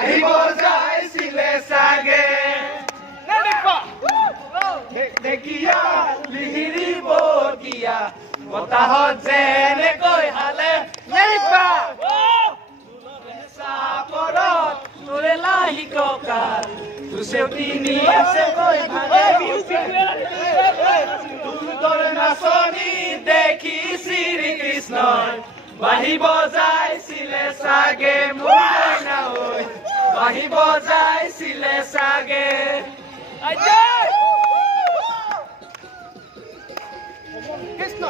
বাহিব যাইছিলে চাগে দেখিয়া লিহিৰি বতিয়া বতাহত যেনেকৈ হালে চাপৰত তোৰে লাহি কঁকাল তুচেউতি নিচেকৈ ভালে তোৰ নাচনি দেখি শ্ৰীকৃষ্ণই বাহিব যাইছিলে চাগে মোৰ মইনা ঐ বাহিব যাইছিলে চাগে কৃষ্ণ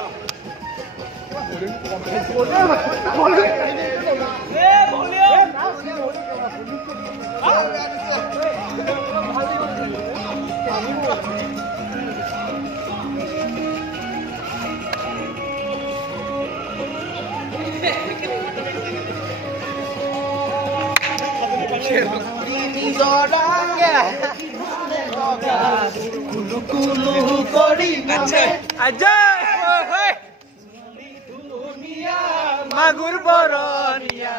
মাগুৰ বৰণীয়া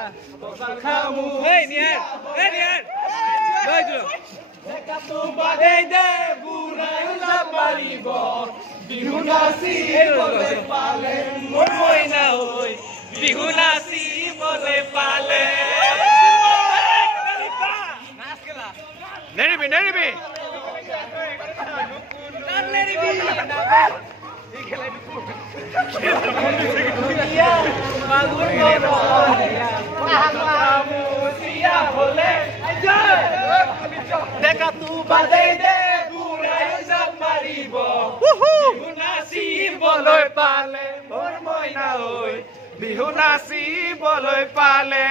পাৰিব বিহু নাচিবলৈ পালে মোৰ মইনা ঐ বিহু নাচিবলৈ পালে নেৰিবি নেৰিবি দেখা তু বাদে দে বুঢ়াই যাব পাৰিব বিহু নাচিবলৈ পালে মোৰ মইনা ঐ বিহু নাচিবলৈ পালে